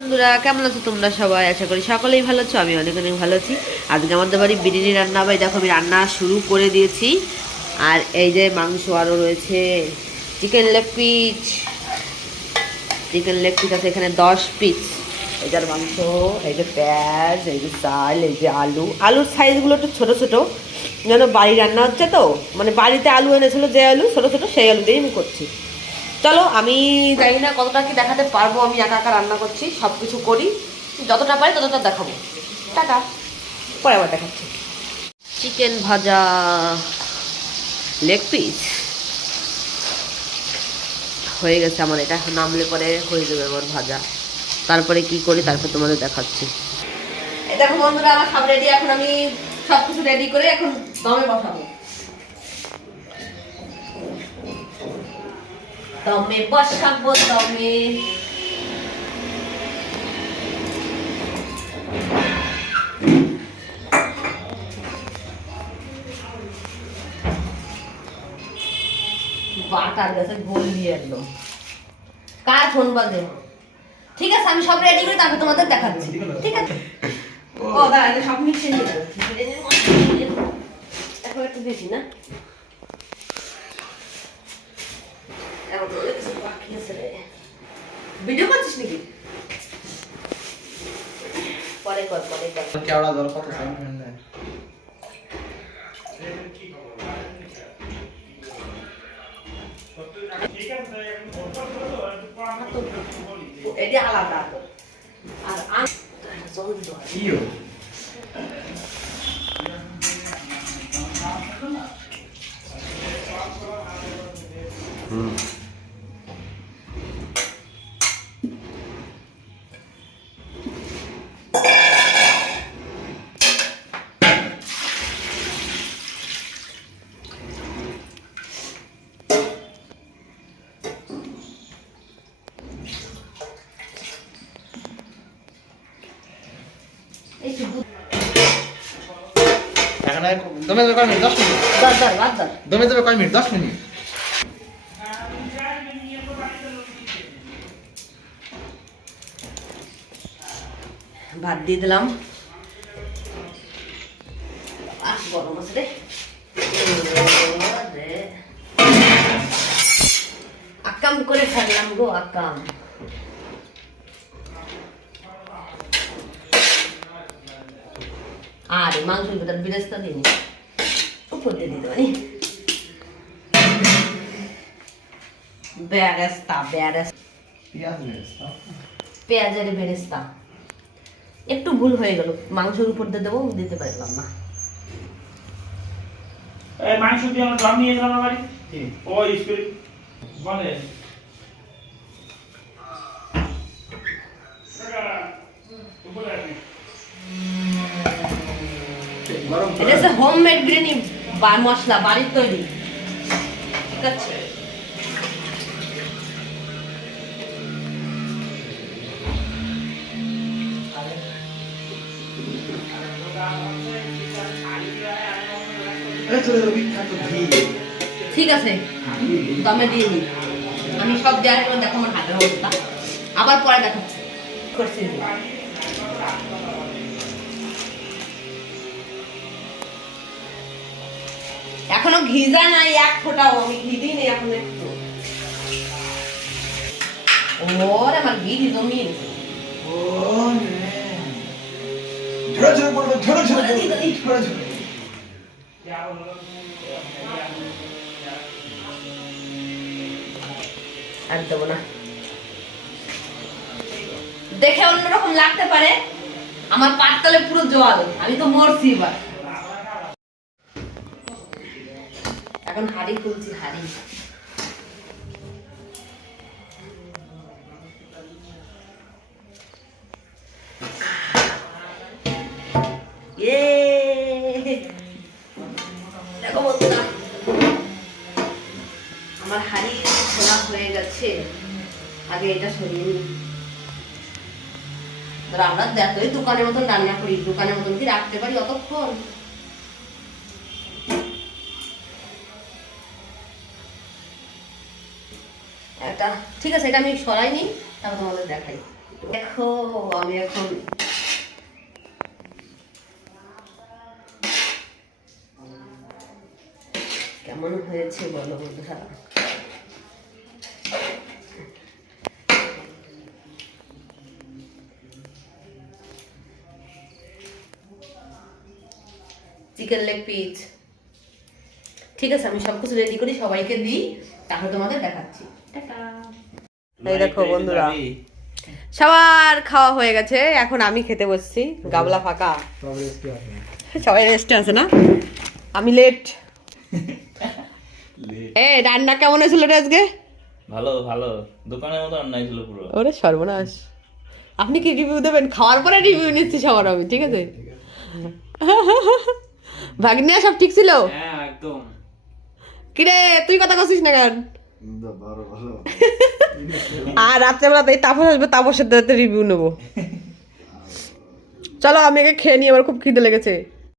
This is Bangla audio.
বন্ধুরা কেমন আছো তোমরা সবাই? আশা করি সকলেই ভালো আছো। আমি অনেক অনেক ভালো আছি। আজকে আমাদের বাড়ি বিরিয়ানি রান্না হবে। দেখো আমি রান্না শুরু করে দিয়েছি। আর এই যে মাংস আরও রয়েছে, চিকেন লেগ পিস। আছে এখানে 10 পিস। এই যার মাংস, এই যে পেঁয়াজ, এই যে চাল, এই যে আলুর সাইজগুলো একটু ছোটো ছোটো, যেন বাড়ি রান্না হচ্ছে তো, মানে বাড়িতে আলু এনেছিল, যে আলু ছোটো ছোটো সেই আলু দিয়েই আমি করছি। চলো, আমি জানি না কতটা কি দেখাতে পারবো। আমি একা একা রান্না করছি, সব কিছু করি, যতটা পারি ততটা দেখাবো। টাটা, পরে আবার দেখাচ্ছি। চিকেন ভাজা, লেগ পিস হয়ে গেছে আমার। এটা এখন নামলে পরে হয়ে যাবে আমার ভাজা। তারপরে কি করি তারপর তোমাদের দেখাচ্ছি। দেখো বন্ধুরা, আমার সব রেডি। এখন আমি সব কিছু রেডি করে এখন দমে বসাবো। দমে বসাবো, দমে। বাটার গেছে গোল দিয়ে একদম। কার ফোন বাজে? ঠিক আছে, আমি সব রেডি করে তারপর তোমাদের দেখাচ্ছি। ঠিক আছে। ও দাঁড়া, এটা সব মিশিয়ে নিয়ে যাবো। এখন একটু বেশি না, ভিডিও করছিস নাকি? পরে কর, পরে কর। কেওড়া জল কত টাইম নেয়? এটা আলাদা। আর কিও এখানে দমে যাবে কয় মিনিট? 10 মিনিট। দমে যাবে কয় মিনিট? 10 মিনিট। ভাত দিয়ে দিলাম। গরম আছে রে। আকাম করে ফেললাম গো, আকাম। আর মাংসের ভিতর বিরেস্তা দিইনি, উপর দিয়ে দিতে পারি। বেরেস্তা, পেঁয়াজের বেরেস্তা। একটু ভুল হয়ে গেল, মাংসের উপর দিয়ে দেবো, দিতে পারলাম না। এই মাংস দিয়ে আমরা ড্রাম নিয়ে এলাম বাড়ি। ওই স্পিরিট বলে এটা হচ্ছে হোমমেড বিরিয়ানি মশলা, বাড়ির তৈরি। ঠিক আছে। ঠিক আছে, দমে দিয়ে দিই। আমি সব দেওয়ার পর দেখো আমার হাতের অবস্থা, আবার পরে দেখাচ্ছি। করছি এখনো ঘিজা নাই এক ফোঁটাও, আমি ঘি দিই নি এখন একটু। ওরে আমার ঘি জমিয়ে আর দেবো না। দেখে অন্যরকম লাগতে পারে, আমার পাততালে পুরো জল, আমি তো মরছি এবার। এখন হাড়ি খুলছি, হাড়ি। দেখো বন্ধুরা, আমার হাড়ি খোলা হয়ে গেছে। আগে এটা সরিয়ে নিই। আমরা যতই দোকানের মতন রান্না করি, দোকানের মতন কি রাখতে পারি অতক্ষণ? এটা ঠিক আছে, এটা আমি সরাই নিই, তারপর তোমাদের দেখাই। দেখো আমি এখন কেমন হয়েছে বলো বন্ধুরা। চিকেন লেগ পিস ঠিক আছে, আমি সবকিছু রেডি করি, সবাইকে দিই, তারপর তোমাদের দেখাচ্ছি। এই দেখো বন্ধুরা, সবার খাওয়া হয়ে গেছে, এখন আমি খেতে বসছি, গাবলা ফাঁকা, সবাই রেস্টে আছে না, আমি লেট। রান্না কেমন হয়েছিল রে আজকে? ভালো ভালো, দোকানের মতো রান্না হয়েছিল পুরো। ওরে সর্বনাশ, আপনি কি রিভিউ দেবেন? খাওয়ার পরে রিভিউ নিচ্ছি সবার আমি, ঠিক আছে? ভাগ্নিয়া সব ঠিক ছিল? হ্যাঁ একদম। কিরে তুই কথা কছিস না কেন? আর রাত্রেবেলা তাই তাপস আসবে, তাপসের রিভিউ নেবো। চলো আমি আগে খেয়ে নিই, আমার খুব খিদে লেগেছে।